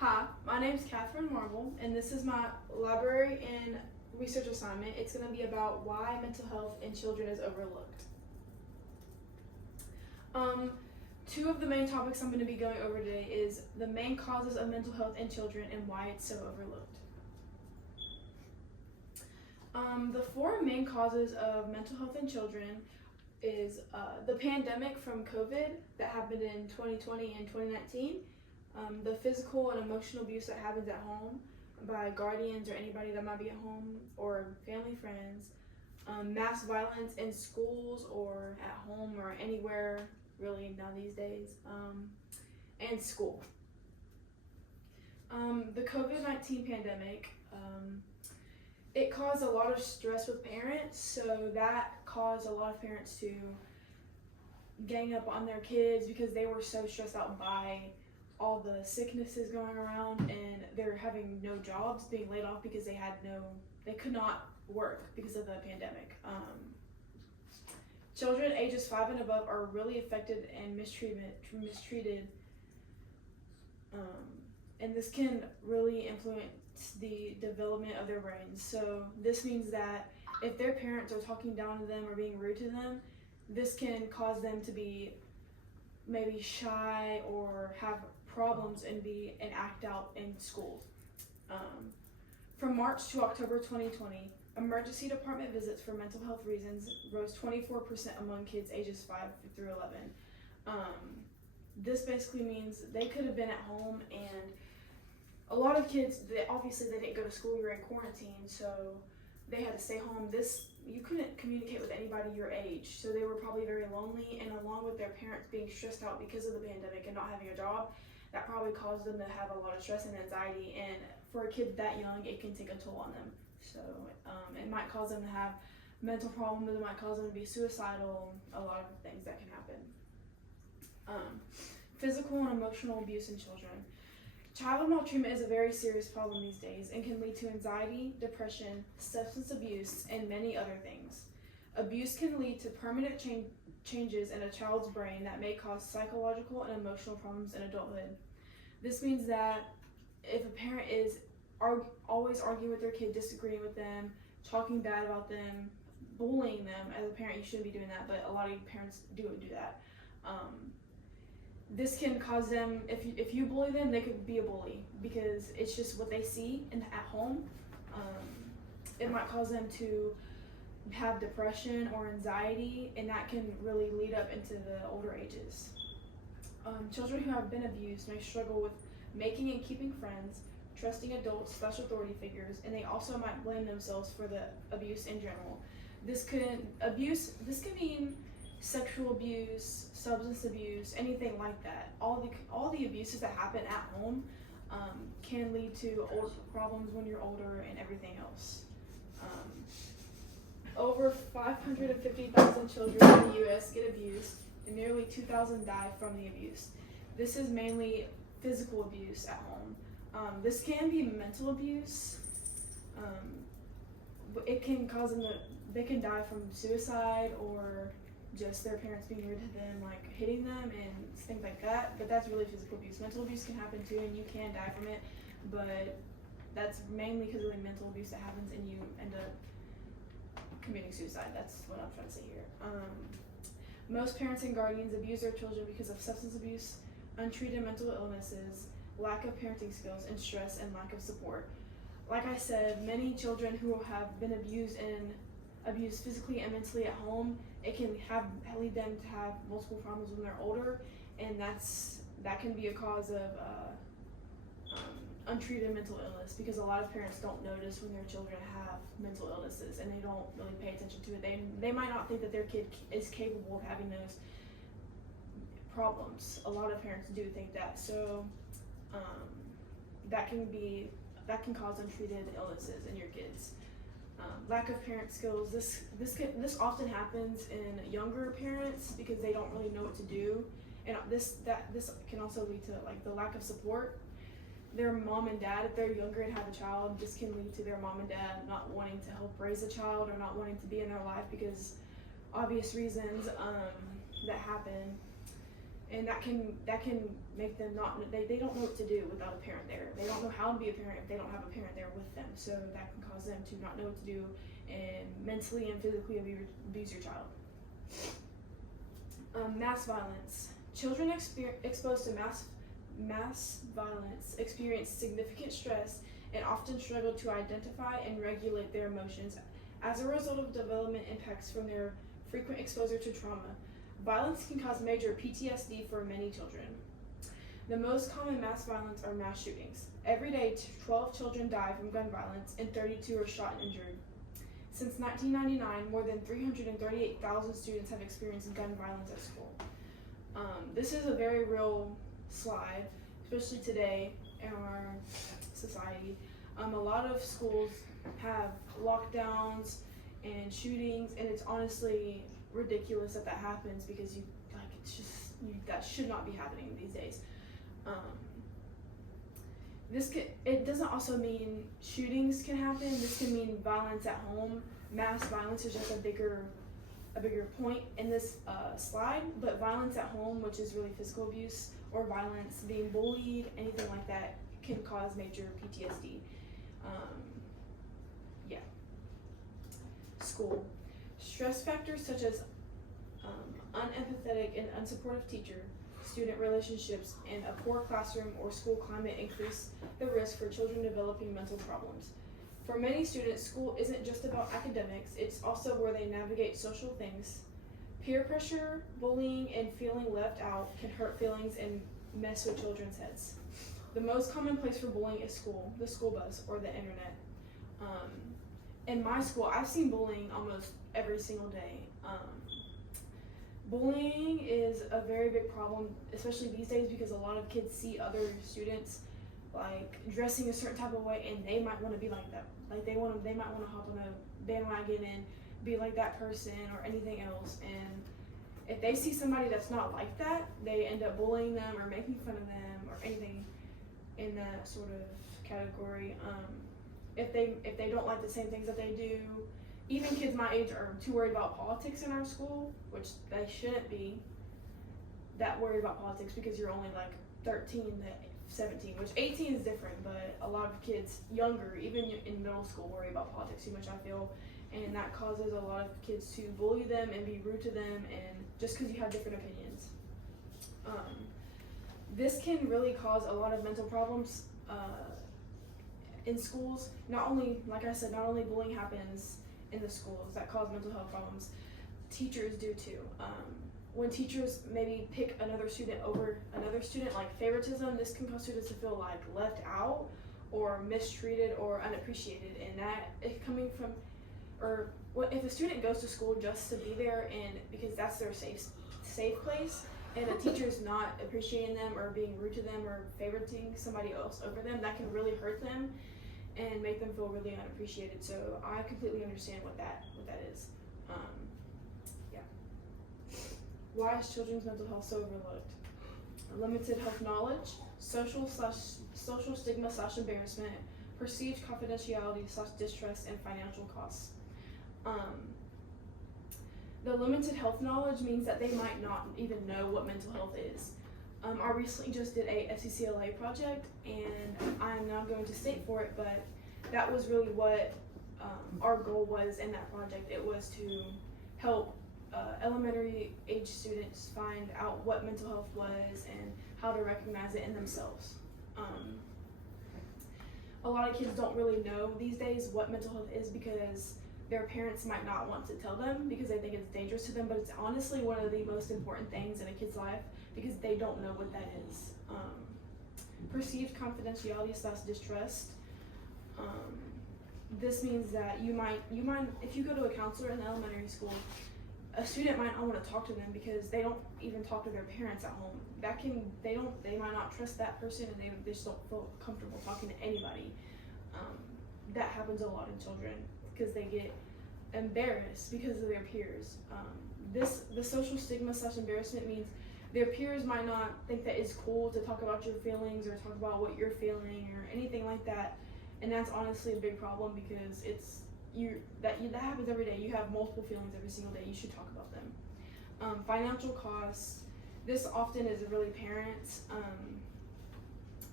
Hi, my name is Catherine Marble, and this is my library and research assignment. It's going to be about why mental health in children is overlooked. Two of the main topics I'm going to be going over today is the main causes of mental health in children and why it's so overlooked. The four main causes of mental health in children is the pandemic from COVID that happened in 2020 and 2019, the physical and emotional abuse that happens at home by guardians or anybody that might be at home or family friends, mass violence in schools or at home or anywhere really now these days, and school. The COVID-19 pandemic, it caused a lot of stress with parents, so that caused a lot of parents to gang up on their kids because they were so stressed out by all the sicknesses going around, and they're having no jobs, being laid off because they could not work because of the pandemic. Children ages 5 and above are really affected and mistreated, and this can really influence the development of their brains. So this means that if their parents are talking down to them or being rude to them, this can cause them to be maybe shy or have problems and act out in school. From March to October 2020, emergency department visits for mental health reasons rose 24% among kids ages 5 through 11. This basically means they could have been at home, and a lot of kids, obviously they didn't go to school, you were in quarantine, so they had to stay home. You couldn't communicate with anybody your age, so they were probably very lonely, and along with their parents being stressed out because of the pandemic and not having a job, that probably caused them to have a lot of stress and anxiety, and for a kid that young, it can take a toll on them. So it might cause them to have mental problems, it might cause them to be suicidal, a lot of things that can happen. Physical and emotional abuse in children. Child maltreatment is a very serious problem these days and can lead to anxiety, depression, substance abuse, and many other things. Abuse can lead to permanent changes in a child's brain that may cause psychological and emotional problems in adulthood. This means that if a parent is always arguing with their kid, disagreeing with them, talking bad about them, bullying them, as a parent you shouldn't be doing that, but a lot of parents do that. This can cause them, if you bully them, they could be a bully because it's just what they see at home. It might cause them to have depression or anxiety, and that can really lead up into the older ages. Children who have been abused may struggle with making and keeping friends, trusting adults, special authority figures, and they also might blame themselves for the abuse in general. This can mean sexual abuse, substance abuse, anything like that. All the abuses that happen at home can lead to problems when you're older and everything else. Over 550,000 children in the U.S. get abused, and nearly 2,000 die from the abuse. This is mainly physical abuse at home. This can be mental abuse. It can cause them they can die from suicide or just their parents being rude to them, like hitting them and things like that. But that's really physical abuse. Mental abuse can happen too, and you can die from it. But that's mainly because of the mental abuse that happens, and you end up committing suicide. That's what I'm trying to say here. Most parents and guardians abuse their children because of substance abuse, untreated mental illnesses, lack of parenting skills, and stress and lack of support. Like I said, many children who have been abused physically and mentally at home, it can lead them to have multiple problems when they're older, and that can be a cause of untreated mental illness, because a lot of parents don't notice when their children have mental illnesses and they don't really pay attention to it. They might not think that their kid is capable of having those problems. A lot of parents do think that, so that can cause untreated illnesses in your kids. Lack of parent skills. This often happens in younger parents because they don't really know what to do, and this can also lead to like the lack of support. Their mom and dad, if they're younger and have a child, this can lead to their mom and dad not wanting to help raise a child or not wanting to be in their life because obvious reasons that happen. and that can make them they don't know what to do without a parent there. They don't know how to be a parent if they don't have a parent there with them. So that can cause them to not know what to do and mentally and physically abuse your child. Mass violence. Children exposed to mass violence experience significant stress and often struggle to identify and regulate their emotions as a result of development impacts from their frequent exposure to trauma. Violence can cause major PTSD for many children. The most common mass violence are mass shootings. Every day, 12 children die from gun violence and 32 are shot and injured. Since 1999, more than 338,000 students have experienced gun violence at school. This is a very real slide, especially today in our society. A lot of schools have lockdowns and shootings, and it's honestly ridiculous that happens because that should not be happening these days. It doesn't also mean shootings can happen. This can mean violence at home. Mass violence is just a bigger point in this slide, but violence at home, which is really physical abuse or violence, being bullied, anything like that, can cause major PTSD. School. Stress factors such as unempathetic and unsupportive teacher, student relationships, and a poor classroom or school climate increase the risk for children developing mental problems. For many students, school isn't just about academics, it's also where they navigate social things. Peer pressure, bullying, and feeling left out can hurt feelings and mess with children's heads. The most common place for bullying is school, the school bus, or the internet. In my school, I've seen bullying almost every single day. Bullying is a very big problem, especially these days, because a lot of kids see other students like dressing a certain type of way, and they might want to be like that. Like they might want to hop on a bandwagon and be like that person or anything else. And if they see somebody that's not like that, they end up bullying them or making fun of them or anything in that sort of category. If they don't like the same things that they do, even kids my age are too worried about politics in our school, which they shouldn't be that worried about politics because you're only like 13 to 17, which 18 is different, but a lot of kids younger, even in middle school, worry about politics too much, I feel, and that causes a lot of kids to bully them and be rude to them, and just because you have different opinions. This can really cause a lot of mental problems in schools. Not only, like I said, not only bullying happens in the schools that cause mental health problems, teachers do too. When teachers maybe pick another student over another student, like favoritism, this can cause students to feel like left out or mistreated or unappreciated, and that is coming from, or if a student goes to school just to be there and because that's their safe place, and a teacher's not appreciating them or being rude to them or favoriting somebody else over them, that can really hurt them and make them feel really unappreciated. So I completely understand what that is. Why is children's mental health so overlooked? Limited health knowledge, social stigma / embarrassment, perceived confidentiality / distrust, and financial costs. The limited health knowledge means that they might not even know what mental health is. I recently just did a FCCLA project, and I'm now going to state for it, but that was really what our goal was in that project. It was to help elementary age students find out what mental health was and how to recognize it in themselves. A lot of kids don't really know these days what mental health is because their parents might not want to tell them because they think it's dangerous to them, but it's honestly one of the most important things in a kid's life because they don't know what that is. Perceived confidentiality / distrust. This means that you might, if you go to a counselor in elementary school, a student might not want to talk to them because they don't even talk to their parents at home. They might not trust that person, and they just don't feel comfortable talking to anybody. That happens a lot in children because they get embarrassed because of their peers. The social stigma / embarrassment means their peers might not think that it's cool to talk about your feelings or talk about what you're feeling or anything like that, and that's honestly a big problem because that happens every day. You have multiple feelings every single day. You should talk about them. Financial costs. this often is really parents.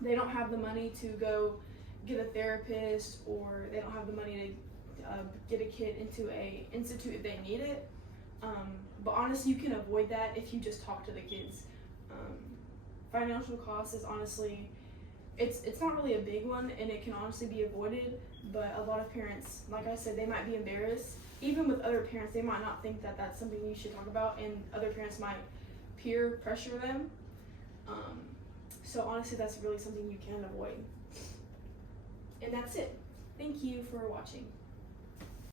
They don't have the money to go get a therapist, or they don't have the money to get a kid into a institute if they need it. But honestly, you can avoid that if you just talk to the kids. Financial cost is honestly, it's not really a big one, and it can honestly be avoided. But a lot of parents, like I said, they might be embarrassed. Even with other parents, they might not think that that's something you should talk about, and other parents might peer pressure them. So honestly, that's really something you can avoid. And that's it. Thank you for watching.